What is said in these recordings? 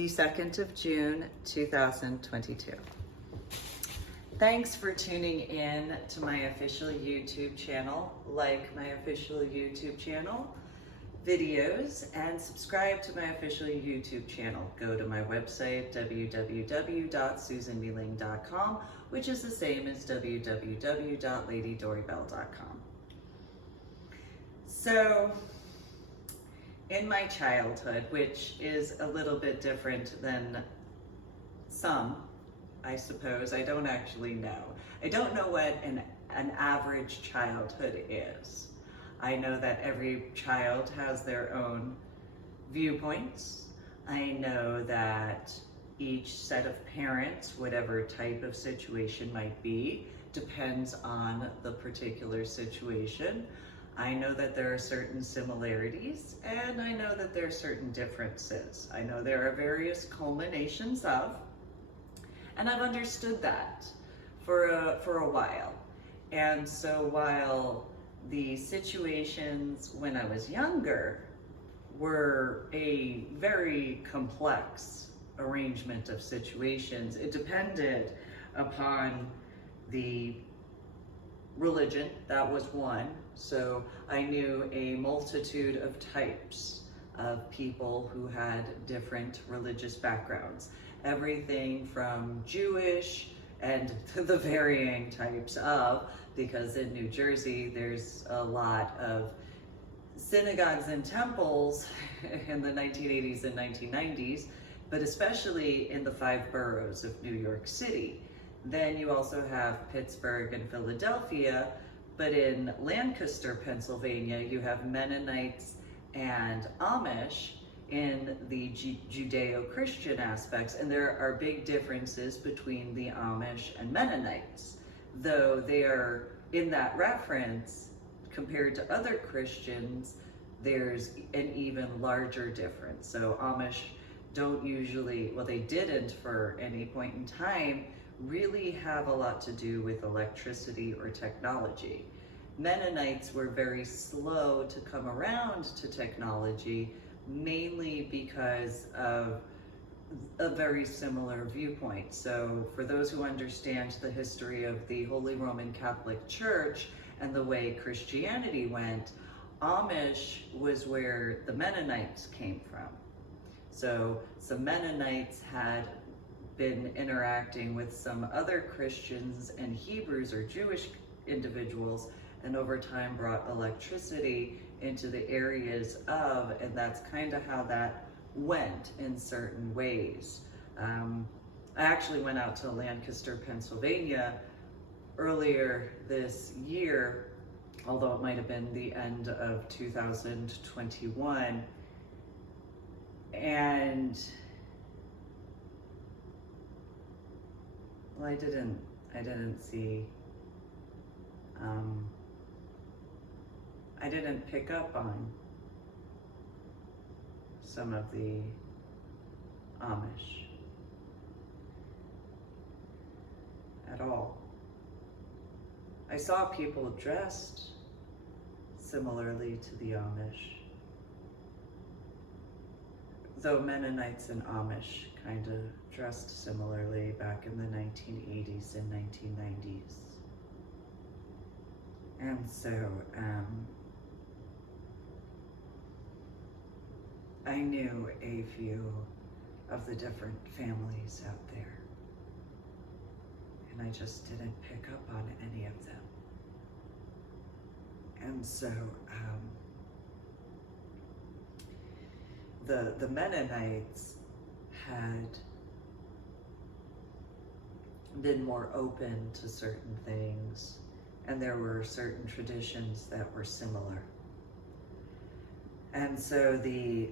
the 2nd of June, 2022. Thanks for tuning in to my official YouTube channel. Like my official YouTube channel videos and subscribe to my official YouTube channel. Go to my website, www.susanmealing.com, which is the same as www.ladydorybell.com. So, in my childhood, which is a little bit different than some, I suppose, I don't actually know. I don't know what an average childhood is. I know that every child has their own viewpoints. I know that each set of parents, whatever type of situation might be, depends on the particular situation. I know that there are certain similarities, and I know that there are certain differences. I know there are various culminations of, and I've understood that for a while. And so while the situations when I was younger were a very complex arrangement of situations, it depended upon the religion, that was one. So I knew a multitude of types of people who had different religious backgrounds. Everything from Jewish and to the varying types of, because in New Jersey there's a lot of synagogues and temples in the 1980s and 1990s, but especially in the 5 boroughs of New York City. Then you also have Pittsburgh and Philadelphia, but in Lancaster, Pennsylvania, you have Mennonites and Amish in the Judeo-Christian aspects, and there are big differences between the Amish and Mennonites, though they are, in that reference, compared to other Christians, there's an even larger difference. So Amish don't usually, well, they didn't for any point in time, really have a lot to do with electricity or technology. Mennonites were very slow to come around to technology, mainly because of a very similar viewpoint. So for those who understand the history of the Holy Roman Catholic Church and the way Christianity went, Amish was where the Mennonites came from. So some Mennonites had been interacting with some other Christians and Hebrews or Jewish individuals, and over time brought electricity into the areas of, and that's kind of how that went in certain ways. I actually went out to Lancaster, Pennsylvania earlier this year, although it might have been the end of 2021, and well, I didn't see, I didn't pick up on some of the Amish at all. I saw people dressed similarly to the Amish, though Mennonites and Amish kind of dressed similarly back in the 1980s and 1990s. And so I knew a few of the different families out there, and I just didn't pick up on any of them. And so the Mennonites had been more open to certain things, and there were certain traditions that were similar. And so the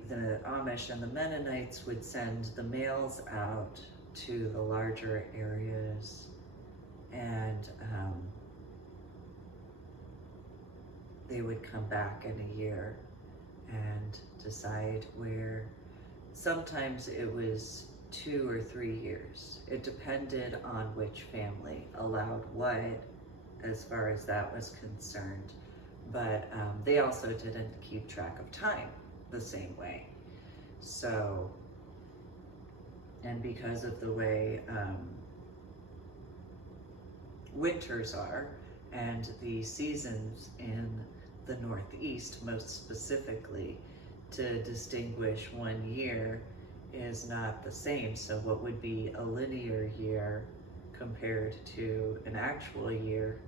Amish and the Mennonites would send the males out to the larger areas, and they would come back in a year and decide where. Sometimes it was 2 or 3 years. It depended on which family allowed what, as far as that was concerned. But they also didn't keep track of time the same way. So and because of the way winters are and the seasons in the Northeast, most specifically, to distinguish one year is not the same. So what would be a linear year compared to an actual year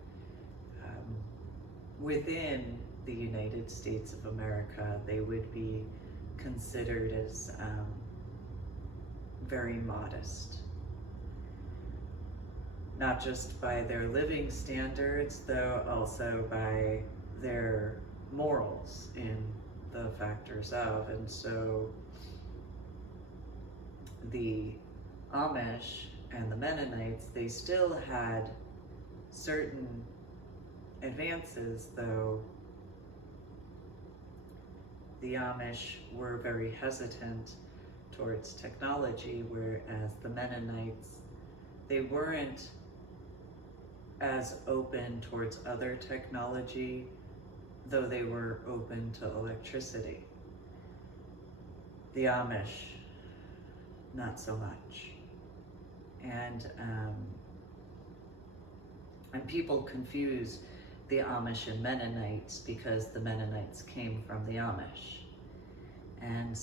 within the United States of America, they would be considered as very modest. Not just by their living standards, though also by their morals in the factors of. And so the Amish and the Mennonites, they still had certain advances, though the Amish were very hesitant towards technology, whereas the Mennonites, they weren't as open towards other technology, though they were open to electricity. The Amish, not so much. And people confuse the Amish and Mennonites because the Mennonites came from the Amish. And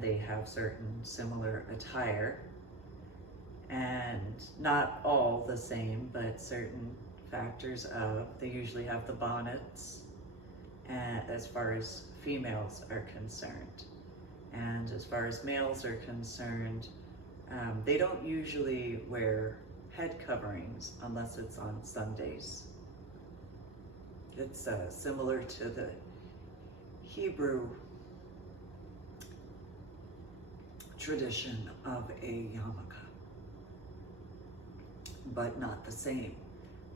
they have certain similar attire, and not all the same, but certain factors of, they usually have the bonnets, and as far as females are concerned. And as far as males are concerned, they don't usually wear head coverings unless it's on Sundays. It's similar to the Hebrew tradition of a yarmulke, but not the same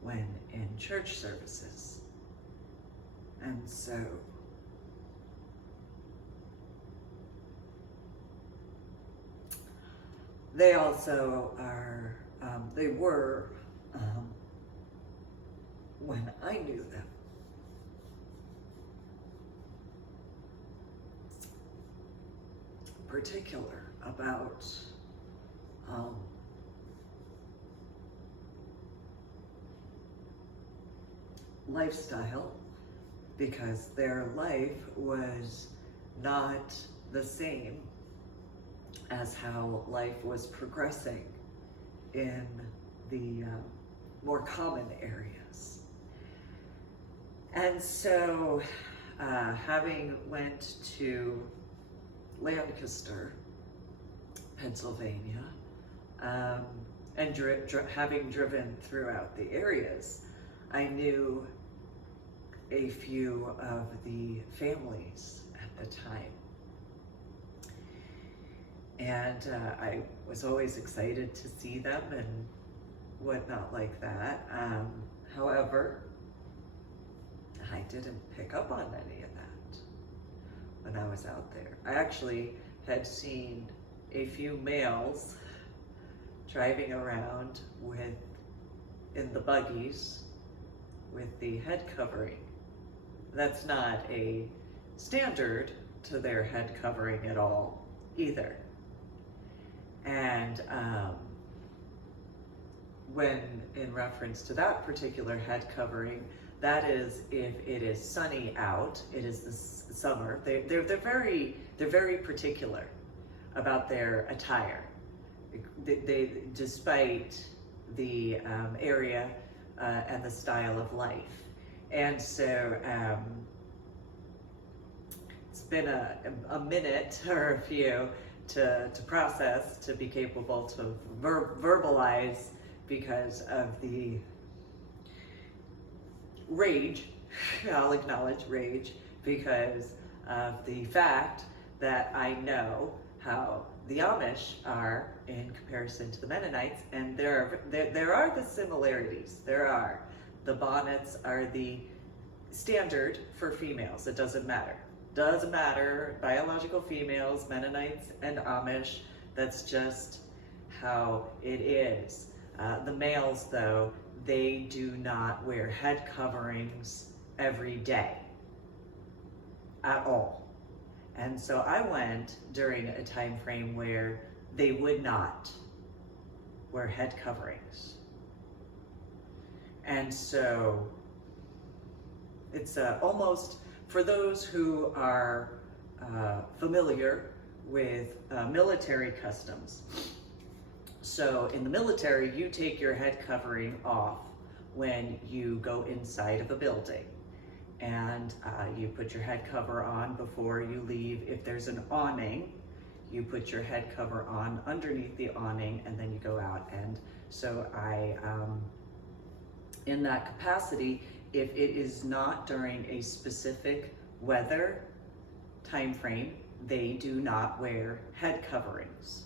when in church services. And so they also are, they were, when I knew them, particular about lifestyle, because their life was not the same as how life was progressing in the more common areas. And so having went to Lancaster, Pennsylvania, and having driven throughout the areas, I knew a few of the families at the time. And I was always excited to see them and whatnot like that. However, I didn't pick up on any of that when I was out there. I actually had seen a few males driving around in the buggies with the head covering. That's not a standard to their head covering at all either. And when in reference to that particular head covering, that is if it is sunny out, it is the summer. They're very particular about their attire. They despite the area and the style of life. And so it's been a minute or a few to process, to be capable to verbalize, because of the rage. I'll acknowledge rage because of the fact that I know how the Amish are in comparison to the Mennonites, and there are the similarities. There are. The bonnets are the standard for females. It doesn't matter. Doesn't matter, biological females, Mennonites and Amish, that's just how it is. The males, though, they do not wear head coverings every day at all. And so I went during a time frame where they would not wear head coverings. And so it's almost, for those who are familiar with military customs. So in the military, you take your head covering off when you go inside of a building. And you put your head cover on before you leave. If there's an awning, you put your head cover on underneath the awning, and then you go out. And so in that capacity, if it is not during a specific weather time frame, they do not wear head coverings.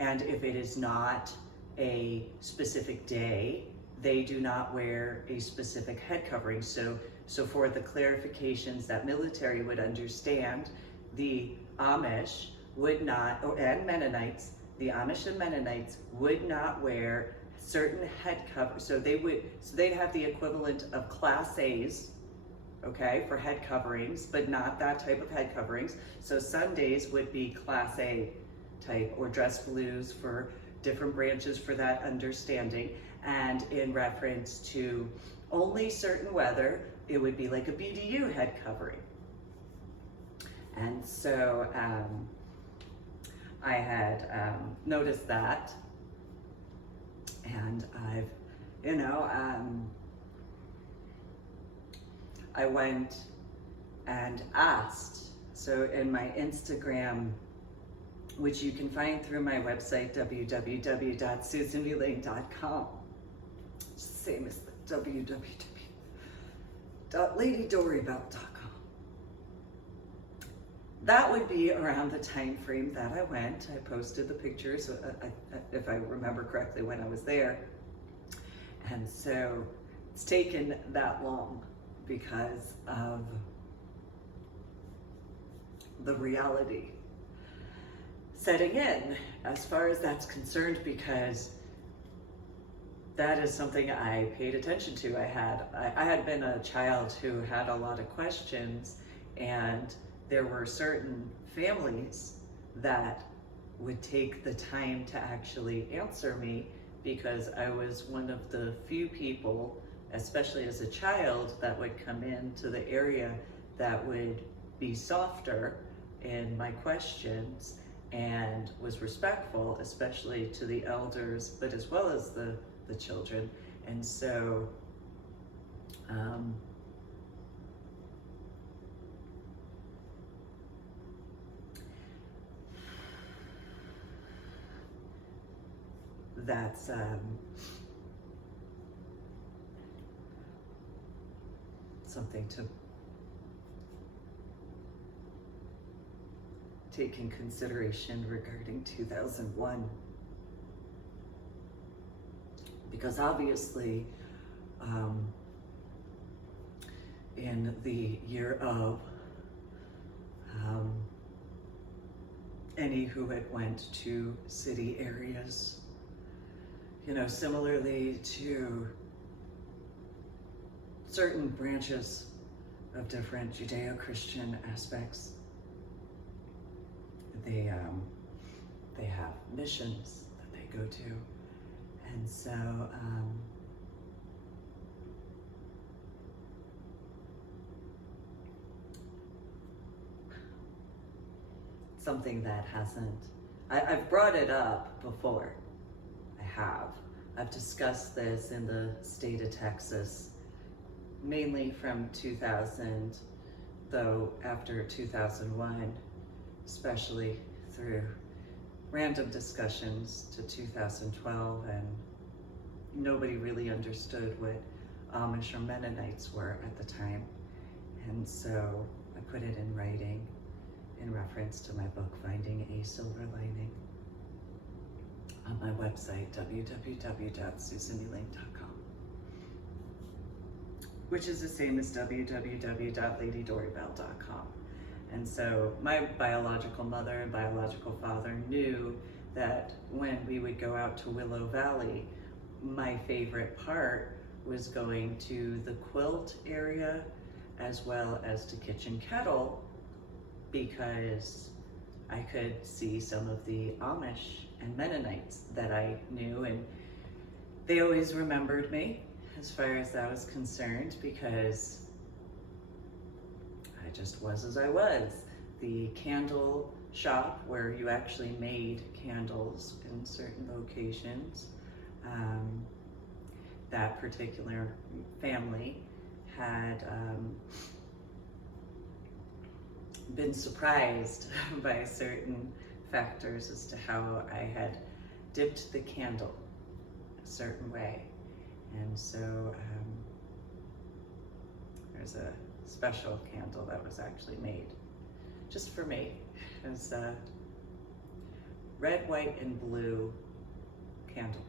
And if it is not a specific day, they do not wear a specific head covering. So for the clarifications that military would understand, the Amish would not, and Mennonites, the Amish and Mennonites would not wear certain head covers. So they'd have the equivalent of Class A's, okay, for head coverings, but not that type of head coverings. So Sundays would be Class A type, or dress blues for different branches for that understanding. And in reference to only certain weather, it would be like a BDU head covering. And so I had noticed that, and I went and asked. So in my Instagram, which you can find through my website, www.susanmulane.com, same as the www.ladydorybelt.com. That would be around the time frame that I went. I posted the pictures, if I remember correctly, when I was there. And so it's taken that long because of the reality setting in as far as that's concerned, because that is something I paid attention to. I had been a child who had a lot of questions, and there were certain families that would take the time to actually answer me, because I was one of the few people, especially as a child, that would come into the area that would be softer in my questions and was respectful, especially to the elders, but as well as the children. And so that's something to take in consideration regarding 2001. Because obviously, in the year of any who had went to city areas, similarly to certain branches of different Judeo-Christian aspects, they have missions that they go to. And so something that I've brought it up before. I've discussed this in the state of Texas, mainly from 2000, though after 2001, especially through random discussions to 2012, and nobody really understood what Amish or Mennonites were at the time. And so I put it in writing in reference to my book, Finding a Silver Lining, on my website, www.susanmulane.com, which is the same as www.ladydorybelt.com. And so my biological mother and biological father knew that when we would go out to Willow Valley, my favorite part was going to the quilt area as well as to Kitchen Kettle, because I could see some of the Amish and Mennonites that I knew, and they always remembered me as far as that was concerned, because I just was as I was. The candle shop where you actually made candles in certain locations, that particular family had been surprised by certain factors as to how I had dipped the candle a certain way. And so there's a special candle that was actually made just for me. It was a red, white, and blue candle.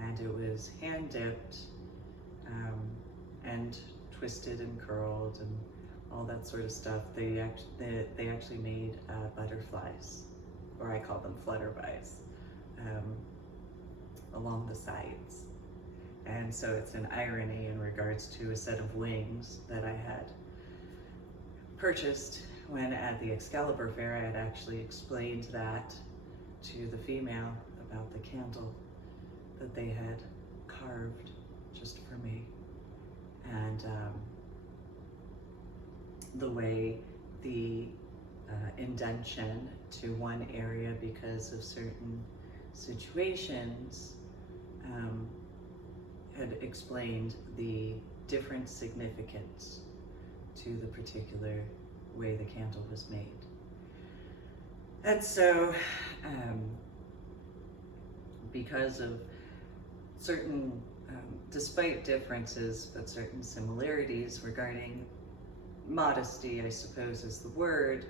And it was hand dipped and twisted and curled and all that sort of stuff. They actually made butterflies, or I call them flutterbies, along the sides. And so it's an irony in regards to a set of wings that I had purchased when at the Excalibur Fair. I had actually explained that to the female about the candle that they had carved just for me. And the way the indention to one area because of certain situations had explained the different significance to the particular way the candle was made. And so, because of certain, despite differences, but certain similarities regarding modesty, I suppose is the word,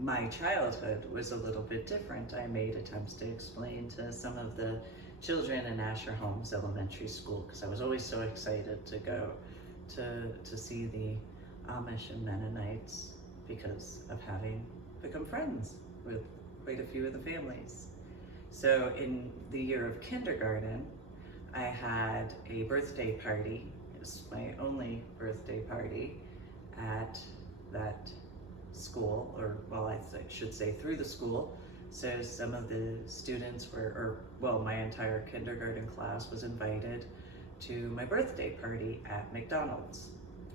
my childhood was a little bit different. I made attempts to explain to some of the children in Asher Holmes Elementary School, because I was always so excited to go to see the Amish and Mennonites because of having become friends with quite a few of the families. So in the year of kindergarten, I had a birthday party. It was my only birthday party at that school, or well, I should say through the school. So some of the students my entire kindergarten class was invited to my birthday party at McDonald's.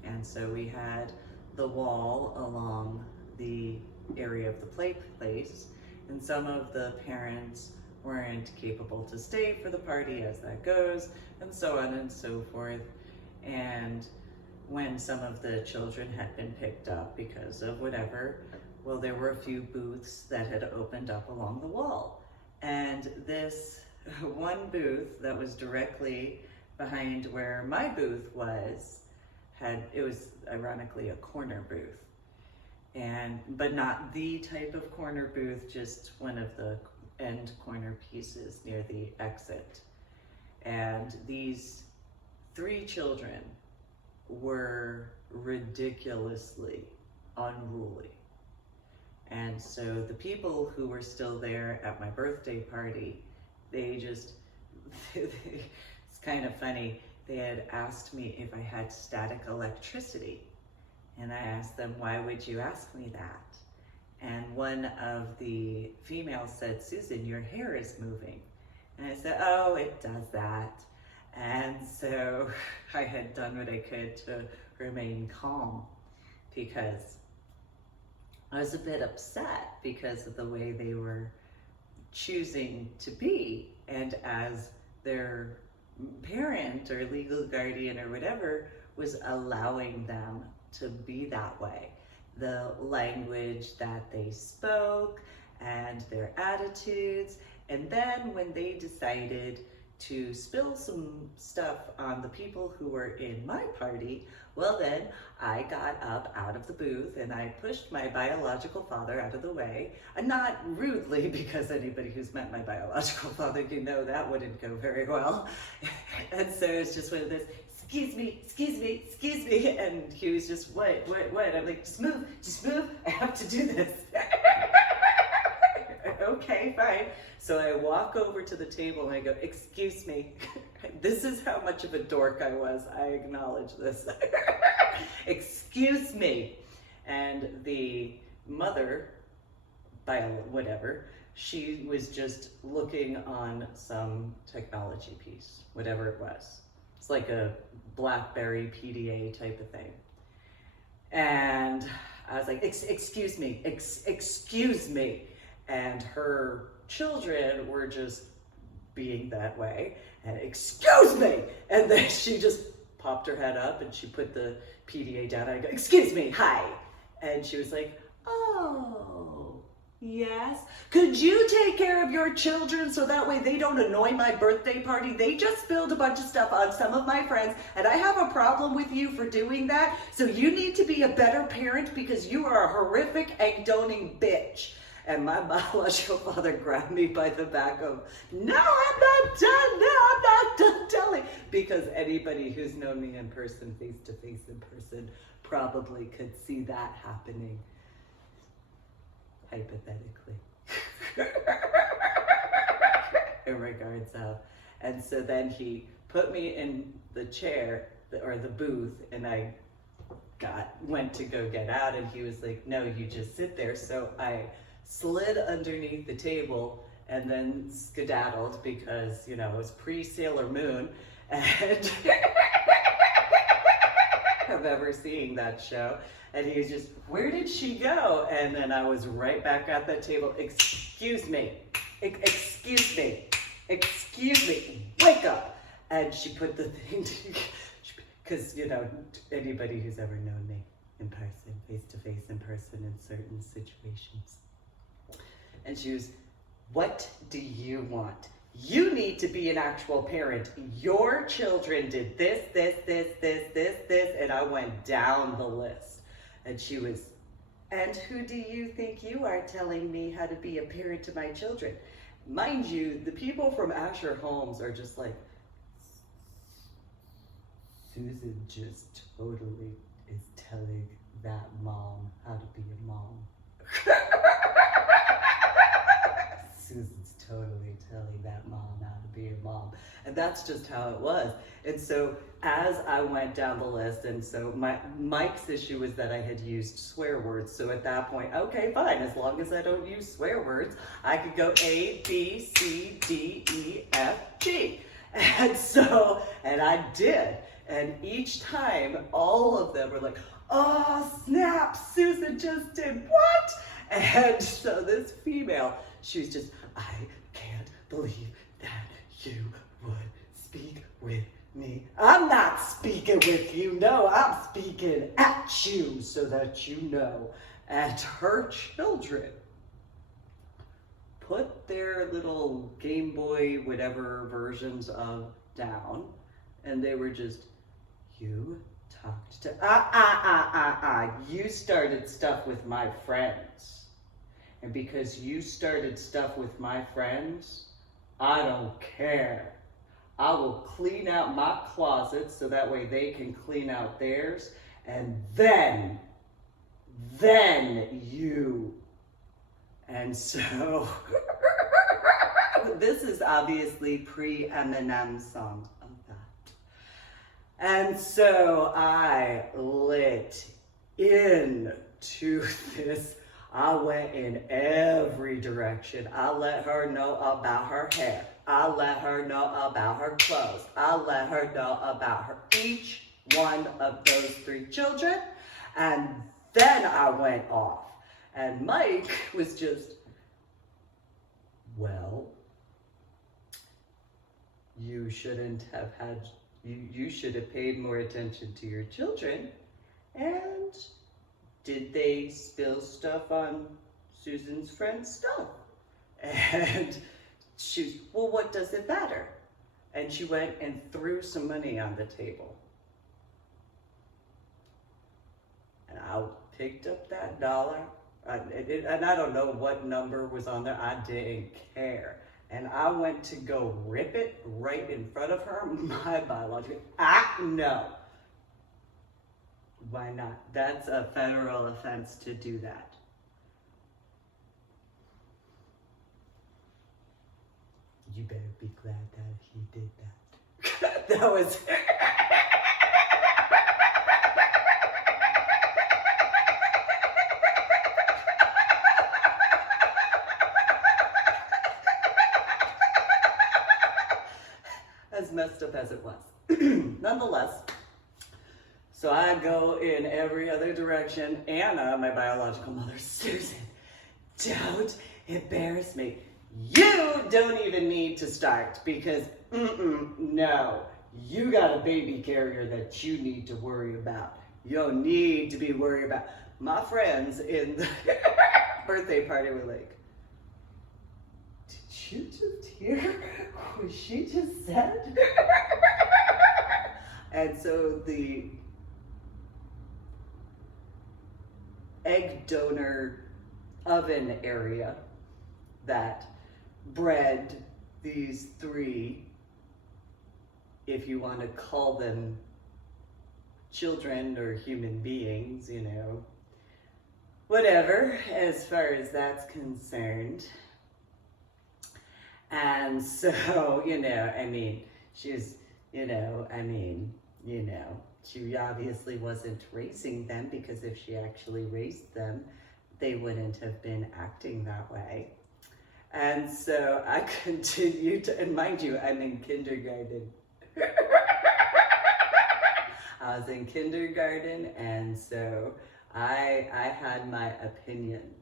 And so we had the wall along the area of the play place, and some of the parents weren't capable to stay for the party, as that goes, and so on and so forth. And when some of the children had been picked up because of whatever, well, there were a few booths that had opened up along the wall. And this one booth that was directly behind where my booth was, it was ironically a corner booth. But not the type of corner booth, just one of the end corner pieces near the exit. And these 3 children were ridiculously unruly. And so the people who were still there at my birthday party, it's kind of funny. They had asked me if I had static electricity. And I asked them, why would you ask me that? And one of the females said, Susan, your hair is moving. And I said, oh, it does that. And so I had done what I could to remain calm, because I was a bit upset because of the way they were choosing to be. And as their parent or legal guardian or whatever was allowing them to be that way. The language that they spoke and their attitudes. And then when they decided to spill some stuff on the people who were in my party, well then I got up out of the booth and I pushed my biological father out of the way. And not rudely, because anybody who's met my biological father, you know that wouldn't go very well. And so it's just one of this, excuse me, and he was just, what? I'm like, just move, I have to do this. okay, fine. So I walk over to the table and I go, excuse me. This is how much of a dork I was. I acknowledge this. Excuse me. And the mother, whatever, she was just looking on some technology piece, whatever it was. It's like a BlackBerry PDA type of thing. And I was like, excuse me, excuse me. And her children were just being that way. And excuse me. And then she just popped her head up and she put the PDA down. I go, excuse me, hi. And she was like, oh, yes. Could you take care of your children so that way they don't annoy my birthday party? They just spilled a bunch of stuff on some of my friends and I have a problem with you for doing that. So you need to be a better parent because you are a horrific egg-doning bitch. And my biological father grabbed me by the back of, no, I'm not done. No, I'm not done telling. Because anybody who's known me in person, face to face in person, probably could see that happening. Hypothetically. In regards of. And so then he put me in the chair or the booth and I went to go get out and he was like, no, you just sit there. So I slid underneath the table and then skedaddled because, you know, it was pre-Sailor Moon and of ever seeing that show. And he was just, where did she go? And then I was right back at that table. Excuse me, excuse me, excuse me, wake up. And she put the thing, because, you know, anybody who's ever known me in person, face to face in person in certain situations. And she was, what do you want? You need to be an actual parent. Your children did this, and I went down the list. And she was, and who do you think you are telling me how to be a parent to my children? Mind you, the people from Asher Homes are just like, Susan just totally is telling that mom how to be a mom. Susan's totally telling that mom how to be a mom. And that's just how it was. And so as I went down the list, and so Mike's issue was that I had used swear words. So at that point, okay, fine. As long as I don't use swear words, I could go A, B, C, D, E, F, G. And so, and I did. And each time, all of them were like, oh, snap, Susan just did what? And so this female, she was just, I can't believe that you would speak with me. I'm not speaking with you, no, I'm speaking at you so that you know. And her children put their little Game Boy, whatever versions of down, and they were just, you talked to, you started stuff with my friends. And because you started stuff with my friends, I don't care. I will clean out my closet so that way they can clean out theirs. And then you. And so, this is obviously pre-Eminem song of that. And so I lit into this. I went in every direction. I let her know about her hair. I let her know about her clothes. I let her know about each one of those 3 children. And then I went off. And Mike was just, well, you shouldn't have had, you should have paid more attention to your children. And did they spill stuff on Susan's friend's stuff? And she was, well, what does it matter? And she went and threw some money on the table. And I picked up that dollar, and I don't know what number was on there. I didn't care. And I went to go rip it right in front of her. My biological, no. Why not? That's a federal offense to do that. You better be glad that he did that. That was... as messed up as it was. Nonetheless, so I go in every other direction. Anna, my biological mother, Susan, don't embarrass me. You don't even need to start because, no, you got a baby carrier that you need to worry about. You don't need to be worried about. My friends in the birthday party were like, did you just hear what she just said? And so the egg donor oven area that bred these three, if you want to call them children or human beings, you know, whatever, as far as that's concerned. And so, you know, I mean, she's, you know, I mean, you know, she obviously wasn't raising them because if she actually raised them, they wouldn't have been acting that way. And so I continued to, and mind you, I'm in kindergarten. I was in kindergarten, and so I had my opinions.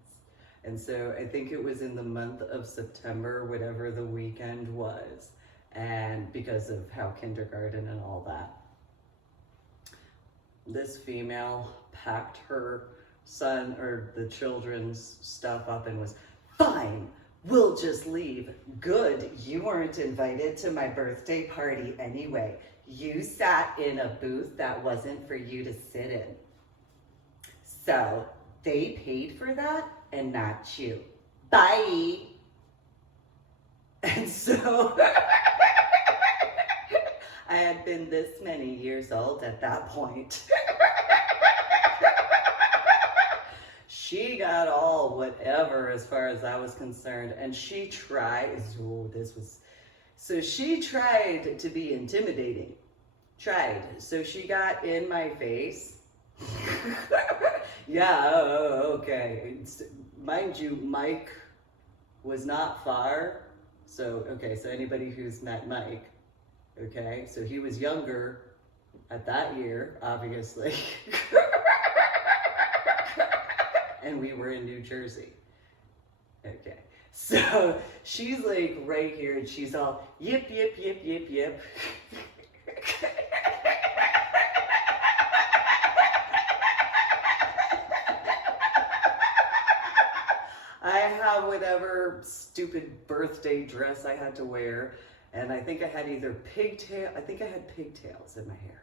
And so I think it was in the month of September, whatever the weekend was, and because of how kindergarten and all that. This female packed her son or the children's stuff up and was, fine, we'll just leave. Good, you weren't invited to my birthday party anyway. You sat in a booth that wasn't for you to sit in. So they paid for that and not you. Bye. And so I had been this many years old at that point. She got all whatever as far as I was concerned, and she tried, so she tried to be intimidating. So she got in my face. Yeah, okay. Mind you, Mike was not far. So, okay, so anybody who's met Mike, okay, so he was younger at that year, obviously. And we were in New Jersey. Okay, so she's like right here and she's all yip, yip, yip, yip, yip. I have whatever stupid birthday dress I had to wear, and I think I had either pigtails in my hair.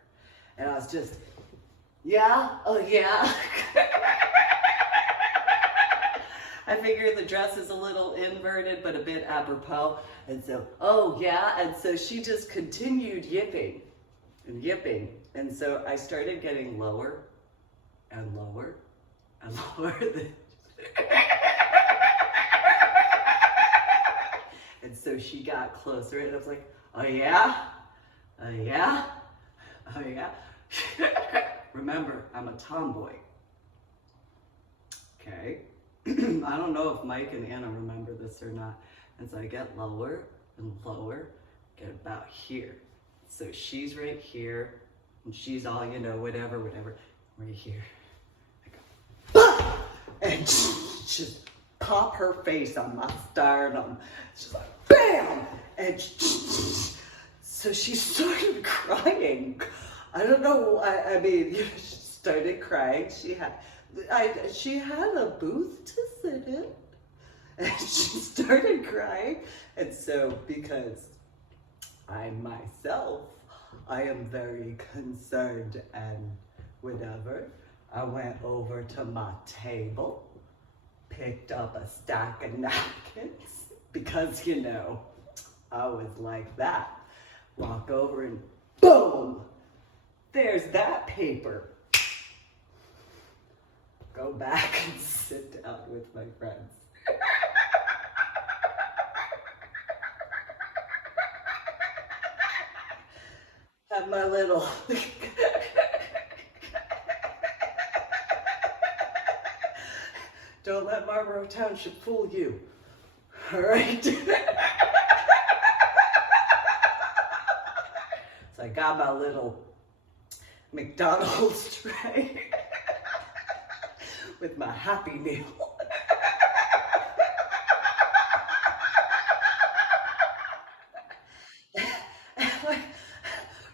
And I was just, yeah, oh yeah. I figured the dress is a little inverted, but a bit apropos. And so, oh yeah, and so she just continued yipping and yipping. And so I started getting lower and lower and lower. And so she got closer and I was like, oh yeah? Oh yeah? Oh yeah? Remember, I'm a tomboy. Okay? I don't know if Mike and Anna remember this or not. And so I get lower and lower, get about here. So she's right here, and she's all, you know, whatever, right here. I go, bah! And just pop her face on my sternum. She's like, bam! And so she started crying. I don't know, I mean, you know, she started crying. She had a booth to sit in, and she started crying. And so, because I myself, I am very concerned and whatever, I went over to my table, picked up a stack of napkins, because, you know, I was like that. Walk over and boom, there's that paper. Go back and sit down with my friends. my little don't let Marlboro Township fool you. All right. So I got my little McDonald's tray with my Happy Meal.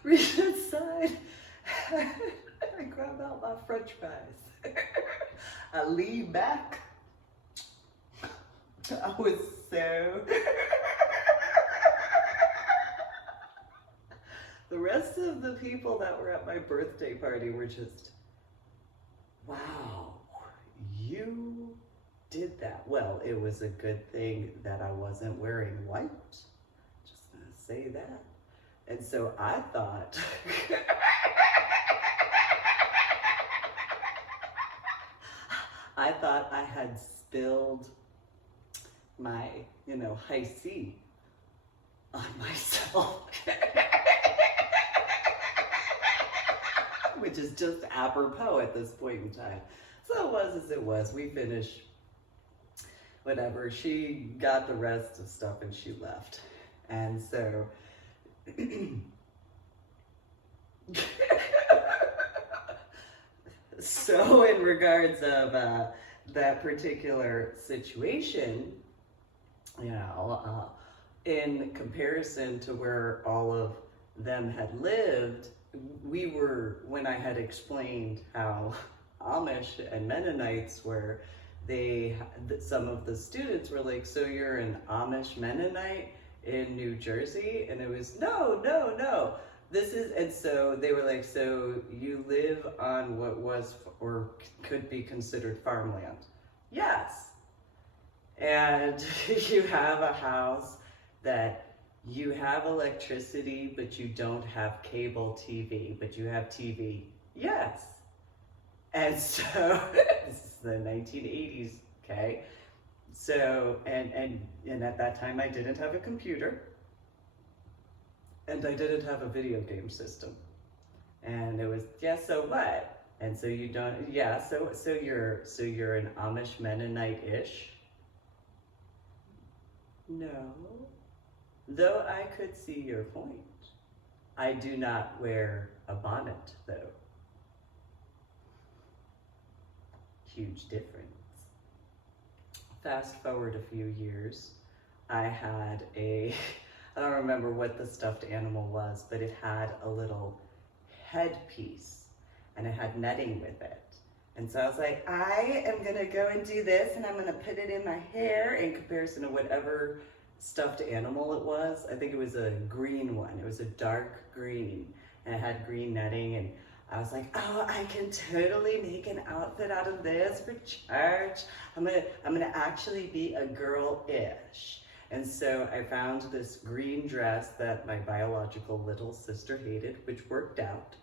Reach inside. I grab out my French fries. I lean back. I was so. The rest of the people that were at my birthday party were just, wow, you did that. Well, it was a good thing that I wasn't wearing white. Just gonna say that. And so I thought, I had spilled my, high C on myself, which is just apropos at this point in time. So it was as it was. We finished, whatever. She got the rest of stuff and she left. And so, so in regards of that particular situation, in comparison to where all of them had lived, when I had explained how Amish and Mennonites were, some of the students were like, so you're an Amish Mennonite in New Jersey? And it was, no. And so they were like, so you live on what was or could be considered farmland? Yes. And you have a house that you have electricity, but you don't have cable TV, but you have TV? Yes. And so, this is the 1980s, okay? So, and at that time I didn't have a computer, and I didn't have a video game system. And it was, yeah, so what? And so you don't, yeah, so you're an Amish Mennonite-ish? No. Though I could see your point. I do not wear a bonnet, though. Huge difference. Fast forward a few years, I had I don't remember what the stuffed animal was, but it had a little headpiece and it had netting with it. And so I was like, I am gonna go and do this and I'm gonna put it in my hair in comparison to whatever stuffed animal it was. I think it was a green one. It was a dark green and it had green netting, and I was like, oh, I can totally make an outfit out of this for church. I'm gonna actually be a girl-ish. And so I found this green dress that my biological little sister hated, which worked out.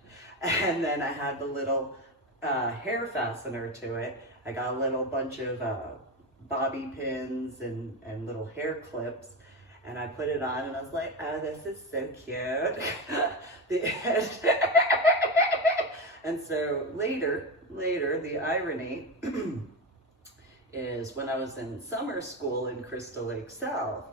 And then I had the little hair fastener to it. I got a little bunch of bobby pins and little hair clips. And I put it on and I was like, oh, this is so cute. And so later, the irony is when I was in summer school in Crystal Lake South,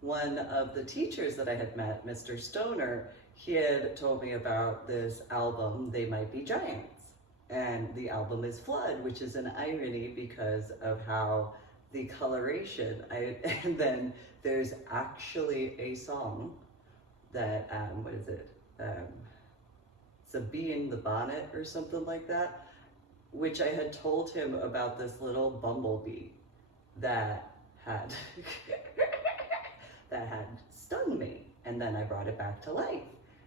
one of the teachers that I had met, Mr. Stoner, he had told me about this album, They Might Be Giants. And the album is Flood, which is an irony because of how the coloration, and then there's actually a song that, what is it? It's a Bee in the Bonnet or something like that, which I had told him about this little bumblebee that had that had stung me, and then I brought it back to life.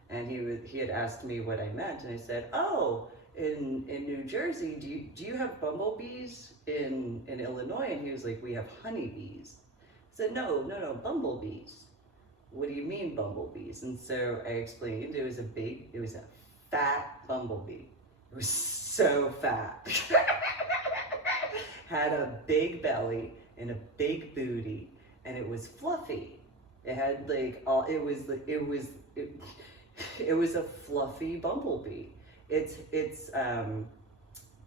And he had asked me what I meant, and I said, oh, in New Jersey, do you have bumblebees in Illinois? And he was like, we have honeybees. I said, no, bumblebees. What do you mean bumblebees? And so I explained it was a fat bumblebee. It was so fat. Had a big belly and a big booty, and it was fluffy. It had like It was a fluffy bumblebee. It's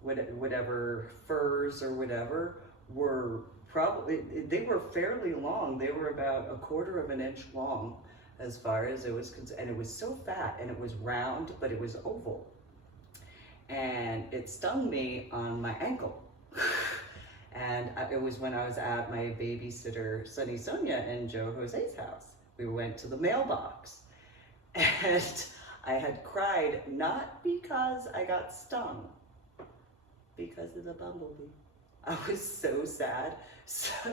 whatever furs or whatever were probably, they were fairly long. They were about 1/4 of an inch long as far as it was concerned. And it was so fat, and it was round, but it was oval. And it stung me on my ankle. And it was when I was at my babysitter, Sunny Sonia, and Joe Jose's house. We went to the mailbox. And I had cried, not because I got stung, because of the bumblebee. I was so sad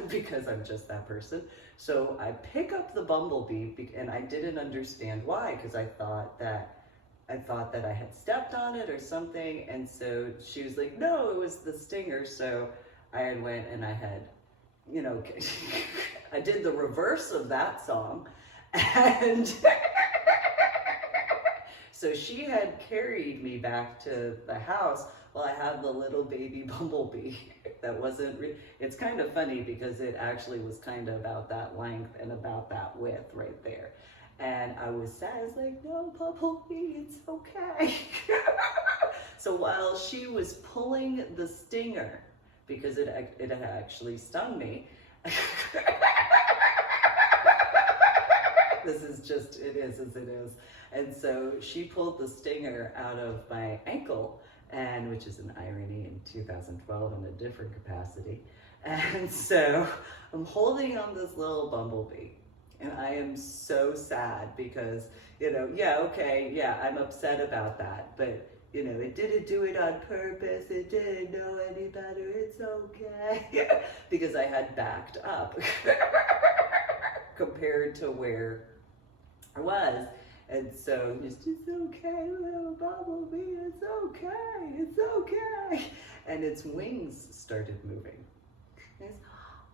because I'm just that person. So I pick up the bumblebee, and I didn't understand why, because I thought that I had stepped on it or something. And so she was like, no, it was the stinger. So I had went and I had, you know, I did the reverse of that song. And so she had carried me back to the house while I had the little baby bumblebee that wasn't, it's kind of funny because it actually was kind of about that length and about that width right there. And I was sad. I was like, no, bumblebee, it's okay. So while she was pulling the stinger, because it had actually stung me, this is just, it is as it is. And so she pulled the stinger out of my ankle, and which is an irony in 2012 in a different capacity. And so I'm holding on this little bumblebee, and I am so sad because, you know, yeah, okay, yeah, I'm upset about that, but you know, it didn't do it on purpose, it didn't know any better, it's okay. Because I had backed up compared to where I was. And so it's okay, little bumblebee, it's okay, it's okay. And its wings started moving. And it's,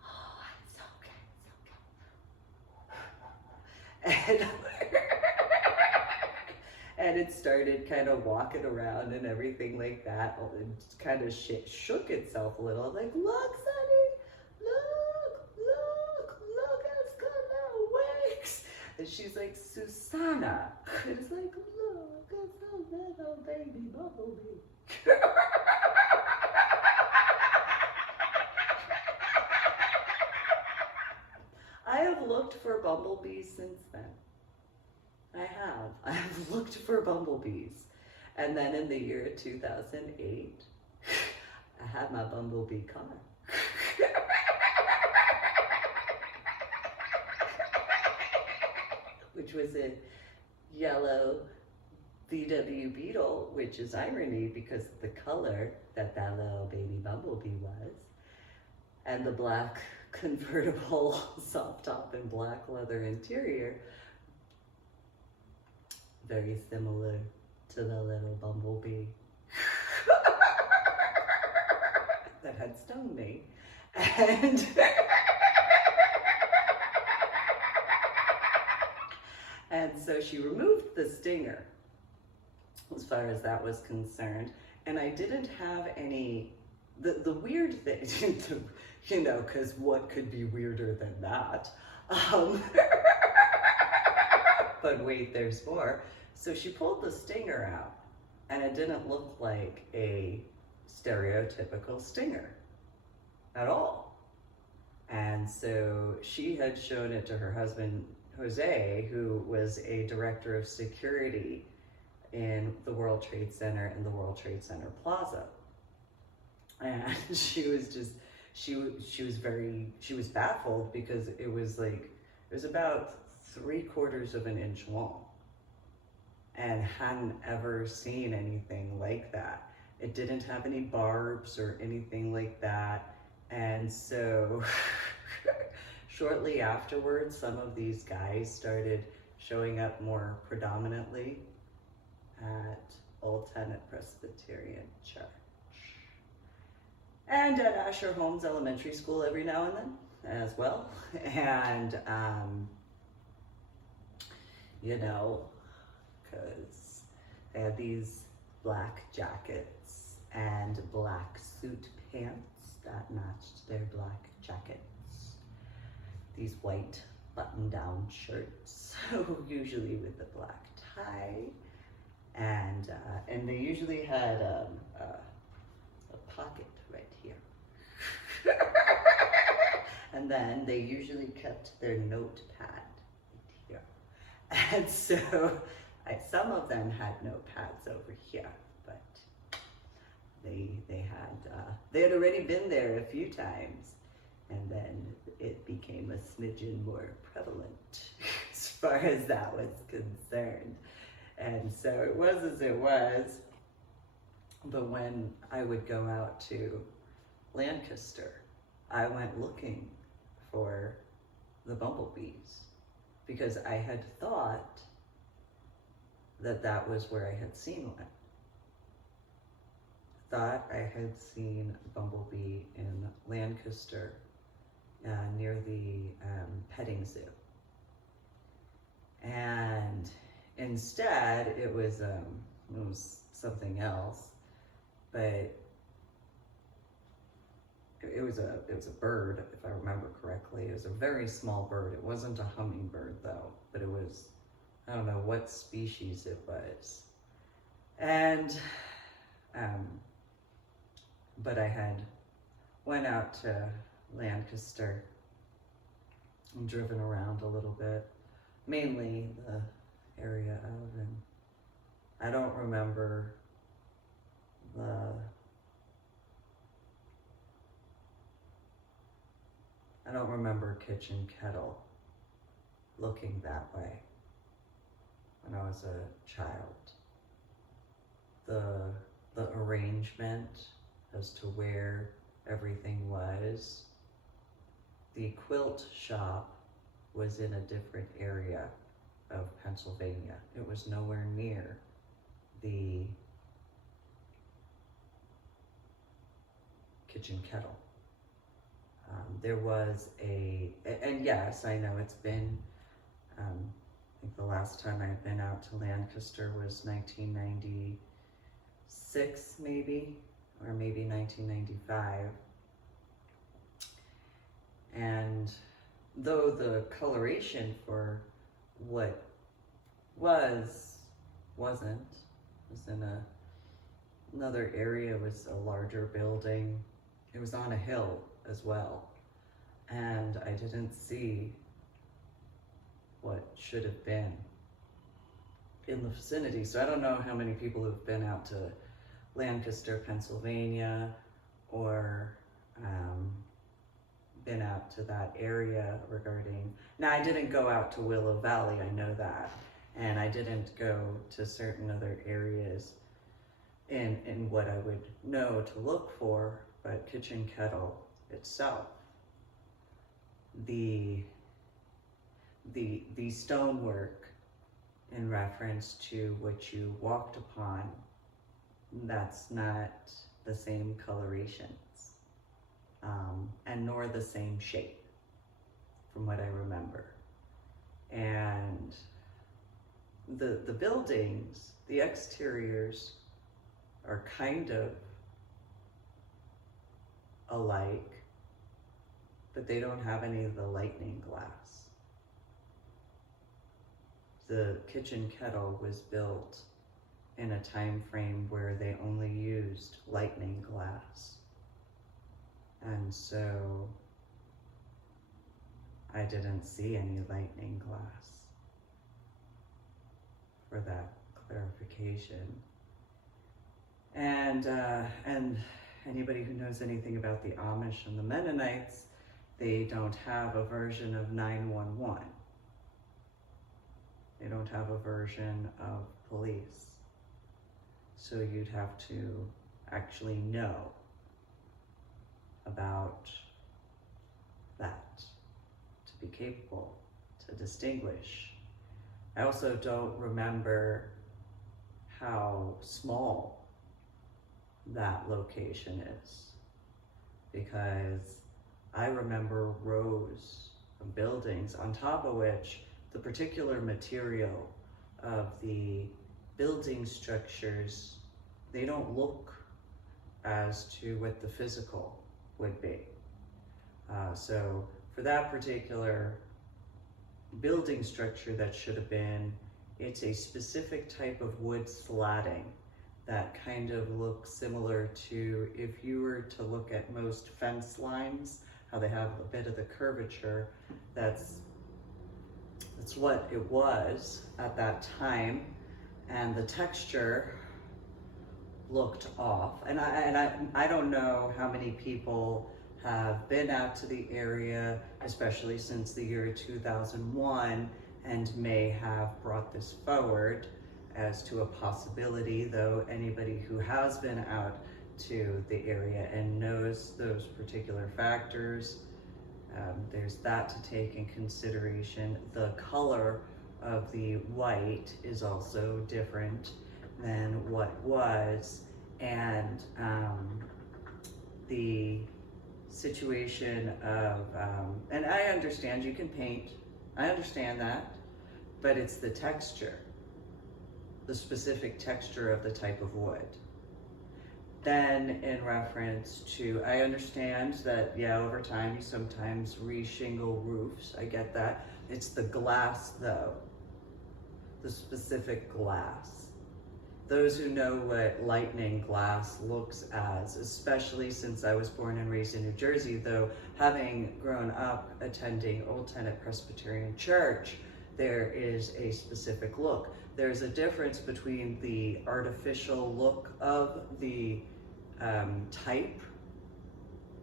oh, it's okay, it's okay. And it started kind of walking around and everything like that. It kind of shook itself a little. Like, look, Sonny, look, it's got little wings. And she's like, Susanna. And it's like, look, it's a little baby bumblebee. I have looked for bumblebees since then. I have looked for bumblebees. And then in the year 2008, I had my bumblebee car. Which was a yellow VW Beetle, which is irony because of the color that little baby bumblebee was. And the black convertible soft top and black leather interior, very similar to the little bumblebee that had stung me. And so she removed the stinger as far as that was concerned. And I didn't have any, the weird thing, you know, because what could be weirder than that? But wait, there's more. So she pulled the stinger out, and it didn't look like a stereotypical stinger at all. And so she had shown it to her husband, Jose, who was a director of security in the World Trade Center and the World Trade Center Plaza. And she was just, she was baffled because it was about 3/4 of an inch long and hadn't ever seen anything like that. It didn't have any barbs or anything like that. And so shortly afterwards, some of these guys started showing up more predominantly at Old Tenet Presbyterian Church and at Asher Holmes Elementary School every now and then as well. And you know, because they had these black jackets and black suit pants that matched their black jackets. These white button-down shirts, usually with the black hi. And they usually had a pocket right here. And then they usually kept their notepad right here. And so some of them had notepads over here, but they had already been there a few times, and then it became a smidgen more prevalent as far as that was concerned. And so it was as it was. But when I would go out to Lancaster, I went looking for the bumblebees because I had thought that that was where I had seen one. Thought I had seen a bumblebee in Lancaster near the petting zoo. And instead it was something else, but it was a bird, if I remember correctly. It was a very small bird. It wasn't a hummingbird though, but it was, I don't know what species it was. And but I had went out to Lancaster and driven around a little bit, mainly the area of, and I don't remember Kitchen Kettle looking that way when I was a child. The arrangement as to where everything was. The quilt shop was in a different area of Pennsylvania. It was nowhere near the Kitchen Kettle. There was and yes, I know it's been, I think the last time I've been out to Lancaster was 1996 maybe, or maybe 1995. And though the coloration for what wasn't, was in another area, was a larger building. It was on a hill as well. And I didn't see what should have been in the vicinity. So I don't know how many people have been out to Lancaster, Pennsylvania, or been out to that area regarding, now I didn't go out to Willow Valley, I know that, and I didn't go to certain other areas in what I would know to look for, but Kitchen Kettle itself, the stonework in reference to what you walked upon, that's not the same colorations, and nor the same shape, from what I remember. And the buildings, the exteriors are kind of alike, but they don't have any of the lightning glass. The Kitchen Kettle was built in a time frame where they only used lightning glass. And so I didn't see any lightning glass for that clarification. And anybody who knows anything about the Amish and the Mennonites, they don't have a version of 911. They don't have a version of police. So you'd have to actually know about that to be capable to distinguish. I also don't remember how small that location is, because I remember rows of buildings, on top of which the particular material of the building structures, they don't look as to what the physical would be. So for that particular building structure that should have been It's a specific type of wood slatting that kind of looks similar to, if you were to look at most fence lines, how they have a bit of the curvature. That's what it was at that time, and the texture looked off. And I don't know how many people have been out to the area, especially since the year 2001, and may have brought this forward as to a possibility, though anybody who has been out to the area and knows those particular factors, there's that to take in consideration. The color of the white is also different than what was, and the situation of, and I understand you can paint, I understand that, but it's the texture, the specific texture of the type of wood. Then in reference to, I understand that, yeah, over time you sometimes re-shingle roofs, I get that. It's the glass though, the specific glass. Those who know what lightning glass looks as, especially since I was born and raised in New Jersey, though having grown up attending Old Tenet Presbyterian Church, there is a specific look. There's a difference between the artificial look of the type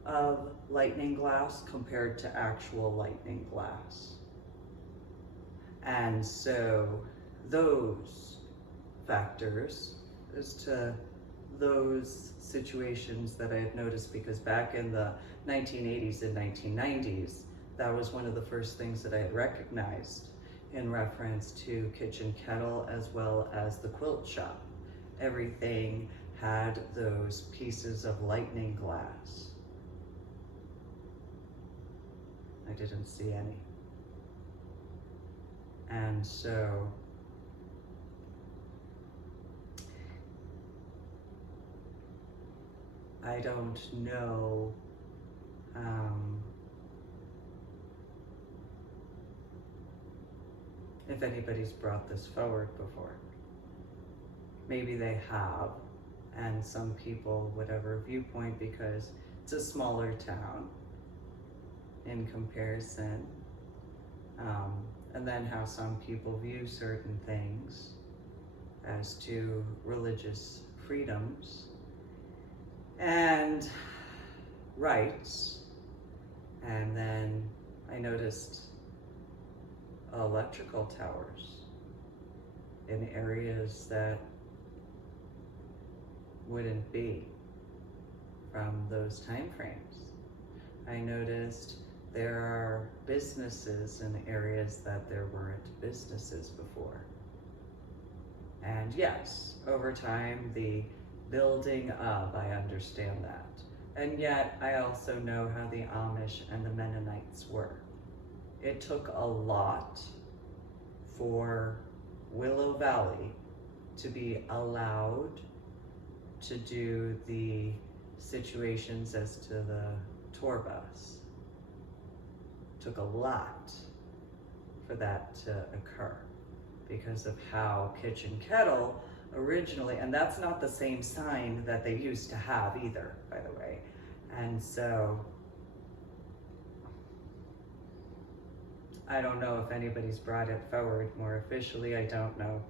of lightning glass compared to actual lightning glass. And so those factors as to those situations that I had noticed, because back in the 1980s and 1990s, that was one of the first things that I had recognized in reference to Kitchen Kettle as well as the quilt shop. Everything had those pieces of lightning glass. I didn't see any. And so I don't know if anybody's brought this forward before. Maybe they have, and some people, whatever viewpoint, because it's a smaller town in comparison, and then how some people view certain things as to religious freedoms and rights. And then I noticed electrical towers in areas that wouldn't be from those time frames. I noticed there are businesses in areas that there weren't businesses before. And yes, over time, the building up, I understand that. And yet, I also know how the Amish and the Mennonites were. It took a lot for Willow Valley to be allowed to do the situations as to the tour bus. It took a lot for that to occur because of how Kitchen Kettle originally, and that's not the same sign that they used to have either, by the way. And so I don't know if anybody's brought it forward more officially. I don't know.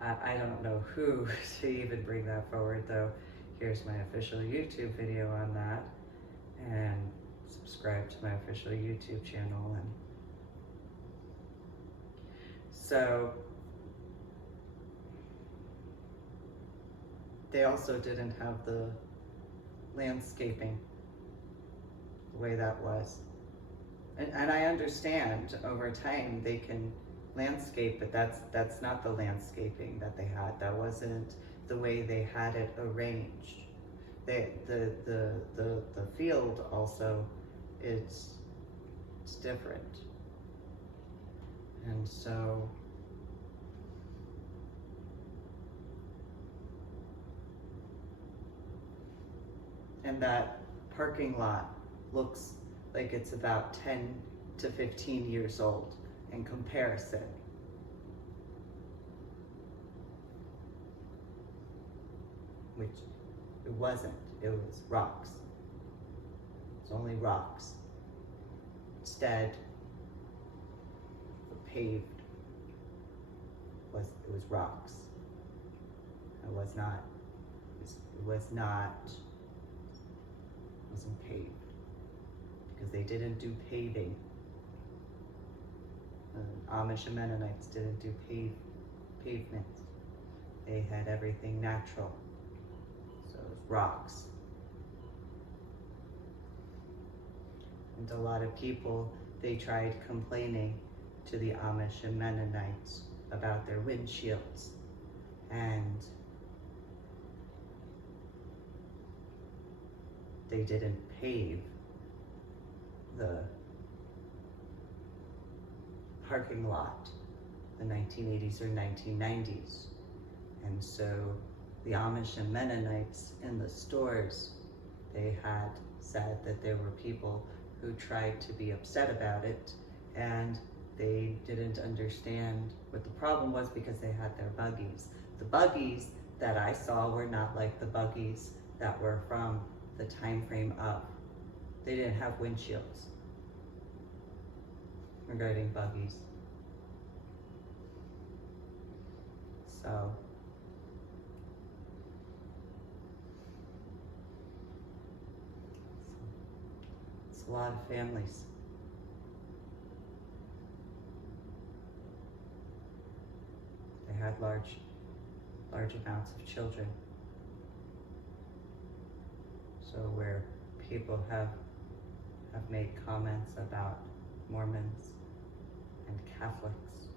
I don't know who to even bring that forward, though. Here's my official YouTube video on that, and subscribe to my official YouTube channel. And so they also didn't have the landscaping the way that was. And I understand over time they can landscape, but that's not the landscaping that they had. That wasn't the way they had it arranged. The field also it's different. And so and that parking lot looks like it's about 10 to 15 years old in comparison. which it wasn't. It was rocks. It's only rocks. Instead, the paved it was rocks. It wasn't paved, because they didn't do paving. Amish and Mennonites didn't do pavement. They had everything natural. So it was rocks. And a lot of people, they tried complaining to the Amish and Mennonites about their windshields, and they didn't pave the parking lot in the 1980s or 1990s. And so the Amish and Mennonites in the stores, they had said that there were people who tried to be upset about it, and they didn't understand what the problem was because they had their buggies. The buggies that I saw were not like the buggies that were from the time frame up. They didn't have windshields regarding buggies. So it's a lot of families. They had large amounts of children. So where people have made comments about Mormons and Catholics,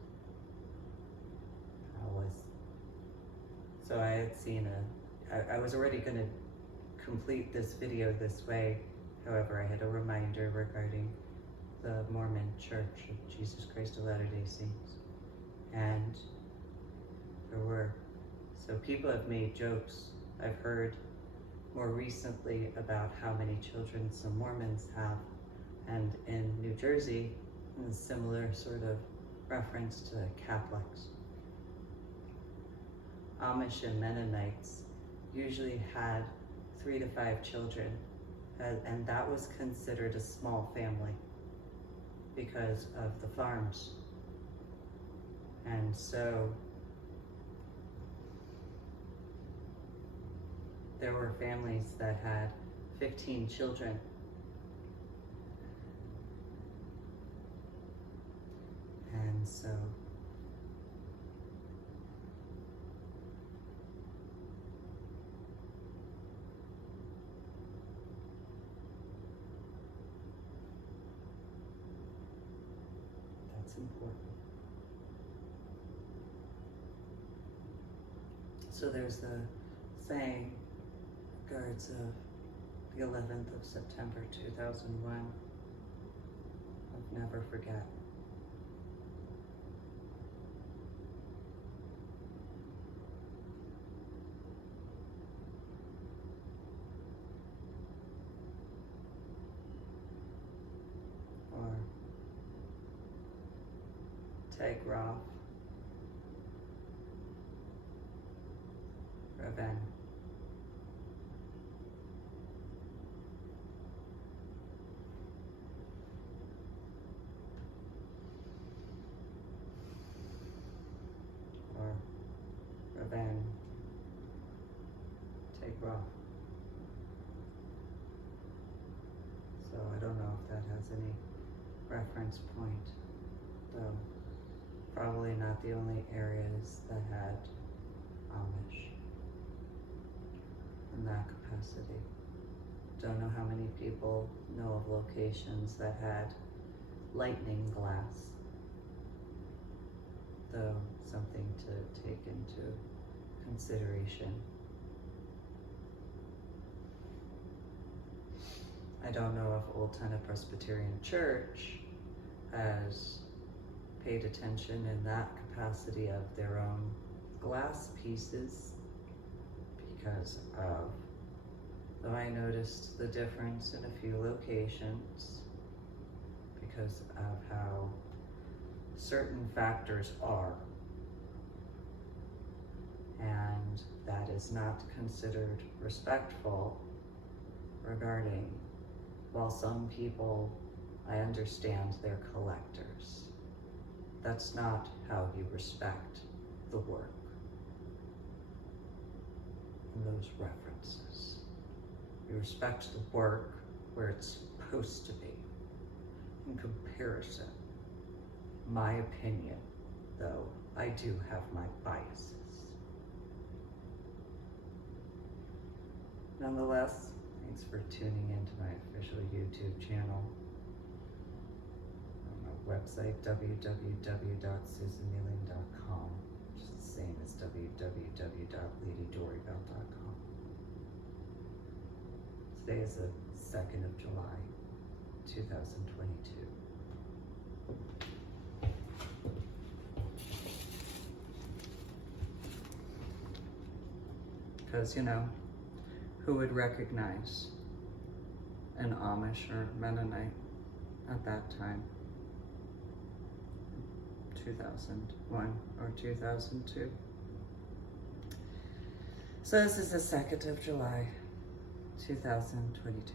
so I had seen I was already going to complete this video this way. However, I had a reminder regarding the Mormon Church of Jesus Christ of Latter-day Saints. And so people have made jokes. I've heard more recently about how many children some Mormons have. And in New Jersey, a similar sort of reference to Catholics. Amish and Mennonites usually had 3 to 5 children, and that was considered a small family because of the farms. And so there were families that had 15 children. And so that's important. So there's the saying, regards of the 11th of September 2001, of never forget. Or take Roth, Reven. Or Reven, take Roth. So I don't know if that has any reference point, though probably not the only areas that had Amish in that capacity. Don't know how many people know of locations that had lightning glass, though something to take into consideration. I don't know if Old Tenor Presbyterian Church has paid attention in that capacity of their own glass pieces, because of, though I noticed the difference in a few locations because of how certain factors are. And that is not considered respectful regarding, while some people, I understand they're collectors. That's not how you respect the work in those references. You respect the work where it's supposed to be. In comparison, my opinion, though, I do have my biases. Nonetheless, thanks for tuning into my official YouTube channel. On my website, www.susanmealing.com, which is the same as www.ladydorybell.com. Today is the 2nd of July, 2022. Because, you know, who would recognize an Amish or Mennonite at that time? 2001 or 2002. So this is the 2nd of July, 2022.